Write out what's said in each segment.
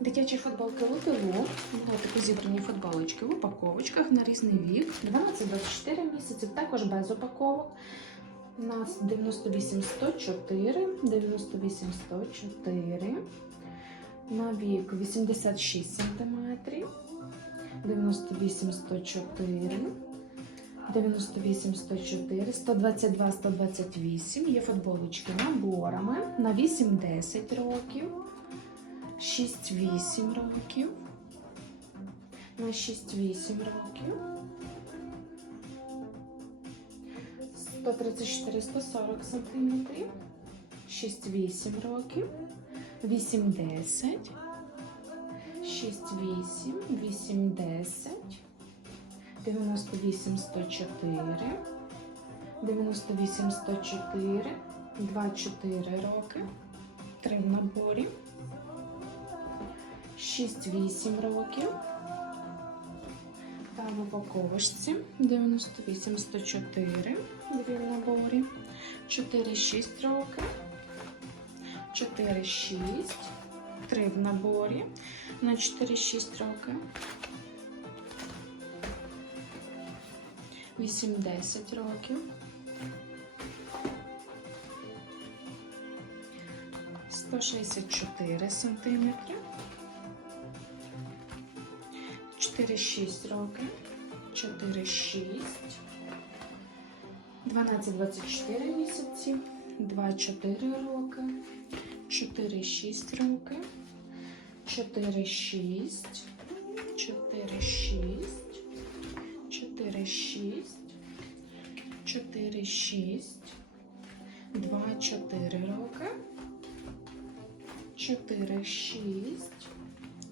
Дитячі футболки Лутилу. Такі зібрані футболочки в упаковочках на різний вік. 12-24 місяців, також без упаковок. У нас 98 104, 98 104. На вік 86 см. 98 104. 98 104, 122 128. Є футболочки наборами на 8-10 років. 6-8 років. На 6-8 років. 134 140 сантиметрів. 6-8 років. 8-10. 6-8, 8-10. 98 104. 98 104. 2-4 роки. 3 в наборі. 6-8 років. Та в упаковочці 98 104 дві наборі. 4-6 роки. 4-6. 3 в наборі. На 4-6 роки. 8-10 років. 164 сантиметри. 4-6 роки. 4-6. 12-24 місяці. 2-4 роки. 4-6 роки. 4-6. 4-6. 4-6. 4-6. 2-4 роки. 4, 6,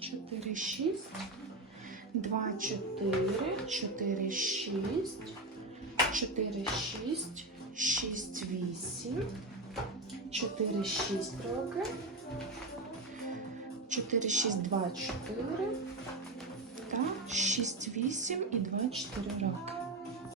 4, 6, 2, 4, 4, 6, 4, 6, 6, 8, 4, 6 роки, 4, 6, 2, 4, та 6, 8 і 2, 4 роки.